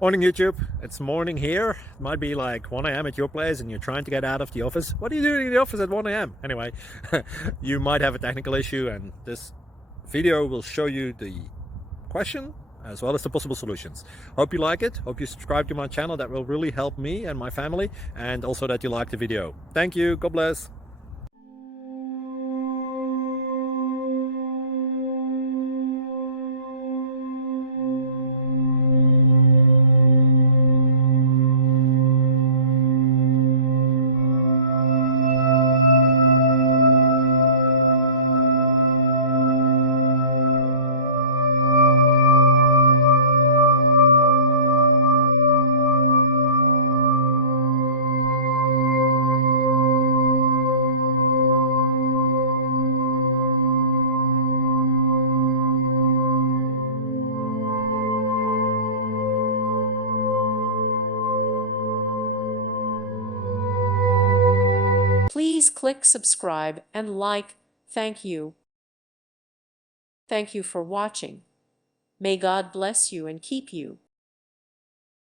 Morning YouTube, it's morning here. It might be like 1 a.m. at your place and you're trying to get out of the office. What are you doing in the office at 1 a.m.? Anyway, you might have a technical issue and this video will show you the question as well as the possible solutions. Hope you like it, hope you subscribe to my channel. That will really help me and my family, and also that you like the video. Thank you, God bless. Please click subscribe and like. Thank you. Thank you for watching. May God bless you and keep you.